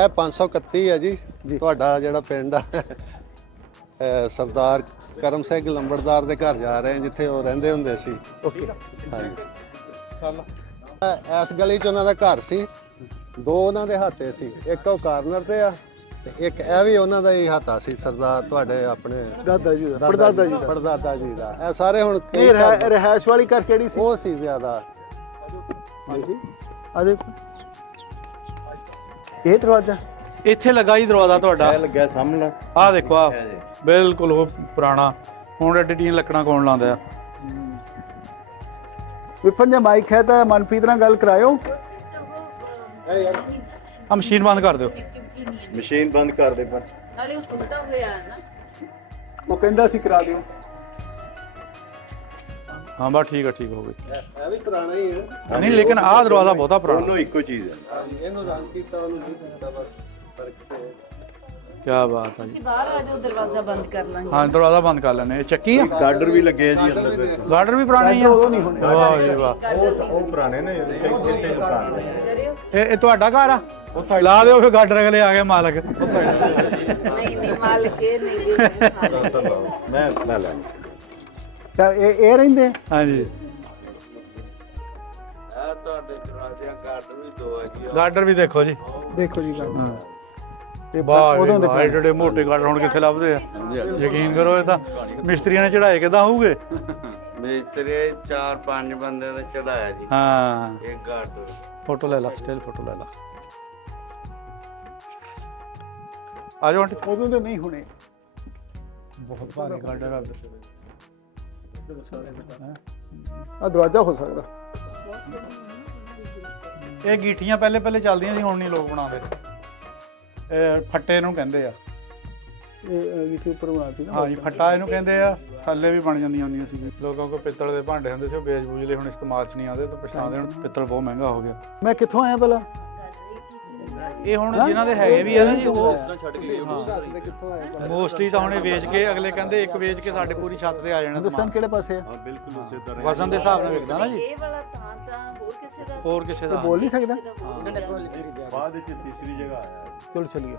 ਇਹ 531 ਹੈ ਜੀ ਤੁਹਾਡਾ ਜਿਹੜਾ ਪਿੰਡ ਆ ਸਰਦਾਰ ਕਰਮ ਸਿੰਘ ਲੰਬੜਦਾਰ ਦੇ ਘਰ ਜਾ ਰਹੇ ਹਾਂ ਜਿੱਥੇ ਉਹ ਰਹਿੰਦੇ ਹੁੰਦੇ ਸੀ। ਓਕੇ ਹਾਂਜੀ ਇਸ ਗਲੀ 'ਚ ਉਹਨਾਂ ਦਾ ਘਰ ਸੀ। ਦੋ ਉਹਨਾਂ ਦੇ ਹਾਤੇ ਸੀ, ਇੱਕ ਉਹ ਕਾਰਨਰ ਤੇ ਆ ਤੇ ਇੱਕ ਇਹ ਵੀ ਉਹਨਾਂ ਦਾ ਹੀ ਹਾਤਾ ਸੀ ਸਰਦਾਰ ਤੁਹਾਡੇ ਆਪਣੇ ਦਾਦਾ ਜੀ ਦਾ ਪੜਦਾਦਾ ਜੀ ਦਾ ਪੜਦਾਦਾ ਜੀ ਦਾ। ਇਹ ਸਾਰੇ ਹੁਣ ਇਹ ਰਹਿائش ਵਾਲੀ ਘਰ ਕਿਹੜੀ ਸੀ? ਉਹ ਸੀ ਜ਼ਿਆਦਾ। ਹਾਂਜੀ ਆ ਦੇਖੋ ਇਹ ਦਰਵਾਜ਼ਾ ਇੱਥੇ ਲੱਗਾ ਜੀ ਦਰਵਾਜ਼ਾ ਤੁਹਾਡਾ। ਇਹ ਲੱਗਿਆ ਸਾਹਮਣੇ। ਆਹ ਦੇਖੋ ਆ ਬਿਲਕੁਲ ਉਹ ਪੁਰਾਣਾ। ਹੁਣ ਐਡੀਆਂ ਲੱਕੜਾਂ ਕੌਣ ਲਾਉਂਦਾ ਆ? ਵਿਪਨ ਜੇ ਮਾਈਕ ਹੈ ਤਾਂ ਮਨਪ੍ਰੀਤ ਨਾਲ ਗੱਲ ਕਰਾਇਓ। ਆ ਮਸ਼ੀਨ ਬੰਦ ਕਰ ਦਿਓ। ਮਸ਼ੀਨ ਬੰਦ ਕਰ ਦੇ ਪਰ ਨਾਲੇ ਉਹ ਸੁੱਤਾ ਹੋਇਆ ਹੈ ਨਾ। ਉਹ ਕਹਿੰਦਾ ਸੀ ਕਰਾ ਦਿਓ। ਹਾਂ ਬਸ ਠੀਕ ਹੋ ਗਈ। ਇਹ ਵੀ ਪੁਰਾਣਾ ਹੀ ਹੈ। ਨਹੀਂ ਲੇਕਿਨ ਆਹ ਦਰਵਾਜ਼ਾ ਬਹੁਤਾ ਪੁਰਾਣਾ। ਦੋਨੋਂ ਇੱਕੋ ਚੀਜ਼ ਹੈ। ਇਹਨੂੰ ਰੰਗ ਕੀਤਾ ਉਹਨੂੰ ਨਹੀਂ ਕੀਤਾ ਬਸ ਫਰਕ ਤੇ। ਕੀ ਬਾਤ ਹੈ ਜੀ। ਤੁਸੀਂ ਬਾਹਰ ਆ ਜਾਓ, ਦਰਵਾਜ਼ਾ ਬੰਦ ਕਰ ਲਾਂਗੇ। ਹਾਂ ਦਰਵਾਜ਼ਾ ਬੰਦ ਕਰ ਲੈਣੇ। ਇਹ ਚੱਕੀ ਆ? ਗਾਰਡਰ ਵੀ ਲੱਗੇ ਆ ਜੀ ਅੰਦਰ। ਗਾਰਡਰ ਵੀ ਪੁਰਾਣੇ ਹੀ ਆ? ਉਦੋਂ ਨਹੀਂ ਹੋਣੇ। ਵਾਹ ਜੀ ਵਾਹ। ਉਹ ਪੁਰਾਣੇ ਨੇ ਕਿਸੇ ਦੁਕਾਨ ਦੇ। ਇਹ ਤੁਹਾਡਾ ਘਰ ਆ? ਲਾ ਦਿਓ ਫਿਰ ਗਾਰਡਰ ਅਗਲੇ ਆ ਗਏ ਮਾਲਕ। ਨਹੀਂ ਨਹੀਂ ਮਾਲਕ ਇਹ ਨਹੀਂ। ਮੈਂ ਲੈ ਲੈ ਤਾਂ ਇਹ ਰਹਿੰਦੇ ਹਾਂਜੀ ਆ ਤੁਹਾਡੇ ਦਰਵਾਜ਼ਿਆਂ ਗਾਰਡਰ ਵੀ ਦੋ ਹੈਗੀ ਆ। ਗਾਰਡਰ ਵੀ ਦੇਖੋ ਜੀ। ਦੇਖੋ ਜੀ ਗੱਲ ਇਹ ਉਦੋਂ ਦੇ ਐਡੇ ਮੋਟੇ ਗਾਰਡਰ ਹੁਣ ਕਿੱਥੇ ਲੱਭਦੇ ਆ? ਯਕੀਨ ਕਰੋ ਇਹ ਤਾਂ ਮਿਸਤਰੀਆਂ ਨੇ ਚੜਾਏ ਕਿਦਾਂ ਹੋਊਗੇ। ਮਿਸਤਰੀ 4-5 ਬੰਦੇ ਨੇ ਚੜਾਇਆ ਜੀ ਹਾਂ ਇਹ ਗਾਰਡਰ। ਫੋਟੋ ਲੈ ਲਾ, ਸਟਿਲ ਫੋਟੋ ਲੈ ਲਾ। ਆ ਜਾਓ ਆਂਟੀ। ਉਦੋਂ ਦੇ ਨਹੀਂ ਹੋਣੇ। ਬਹੁਤ ਭਾਰੀ ਗਾਰਡਰ ਆ। ਆ ਦਰਵਾਜ਼ਾ ਹੋ ਸਕਦਾ। ਇਹ ਗੀਠੀਆਂ ਪਹਿਲੇ ਚੱਲਦੀਆਂ ਸੀ, ਹੁਣ ਨਹੀਂ ਲੋਕ ਬਣਾਉਂਦੇ। ਇਹ ਫੱਟੇ ਨੂੰ ਕਹਿੰਦੇ ਆ। ਇਹ ਇੱਥੇ ਉੱਪਰ ਬਣਾਤੀ ਨਾ। ਹਾਂਜੀ ਫੱਟਾ ਇਹਨੂੰ ਕਹਿੰਦੇ ਆ। ਥੱਲੇ ਵੀ ਬਣ ਜਾਂਦੀਆਂ ਹੁੰਦੀਆਂ ਸੀ। ਲੋਕਾਂ ਕੋਲ ਪਿੱਤਲ ਦੇ ਭਾਂਡੇ ਹੁੰਦੇ ਸੀ, ਉਹ ਵੇਚ ਬੂਝ ਲਏ, ਹੁਣ ਇਸਤੇਮਾਲ 'ਚ ਨਹੀਂ ਆਉਂਦੇ ਤਾਂ ਪਛਤਾਉਂਦੇ। ਹੁਣ ਪਿੱਤਲ ਬਹੁਤ ਮਹਿੰਗਾ ਹੋ ਗਿਆ। ਮੈਂ ਕਿੱਥੋਂ ਆਇਆ ਪਹਿਲਾਂ? ਇਹ ਹੁਣ ਜਿਨ੍ਹਾਂ ਦੇ ਹੈਗੇ ਵੀ ਆ ਨਾ ਜੀ ਉਹ ਦੱਸਦੇ ਕਿੱਥੋਂ ਆਏ। ਮੋਸਟਲੀ ਤਾਂ ਹੁਣ ਇਹ ਵੇਚ ਕੇ ਅਗਲੇ ਕਹਿੰਦੇ ਇੱਕ ਵੇਚ ਕੇ ਸਾਡੇ ਪੂਰੀ ਛੱਤ ਤੇ ਆ ਜਾਣਾ ਹਿੰਦੁਸਤਾਨ ਸਮਾਨ। ਕਿਹੜੇ ਪਾਸੇ ਆ? ਹਾਂ ਬਿਲਕੁਲ ਉਸੇ ਤਰ੍ਹਾਂ ਵਜ਼ਨ ਦੇ ਹਿਸਾਬ ਨਾਲ ਵਿਕਦਾ ਨਾ ਜੀ। ਇਹ ਵਾਲਾ ਤਾਂ ਹੋਰ ਕਿਸੇ ਦਾ ਸੀ। ਹੋਰ ਕਿਸੇ ਦਾ ਬੋਲ ਨਹੀਂ ਸਕਦਾ। ਕਿਸੇ ਦਾ ਬੋਲ ਬਾਅਦ ਵਿੱਚ ਤੀਸਰੀ ਜਗ੍ਹਾ ਆਇਆ। ਚਲੋ ਚਲੀਏ।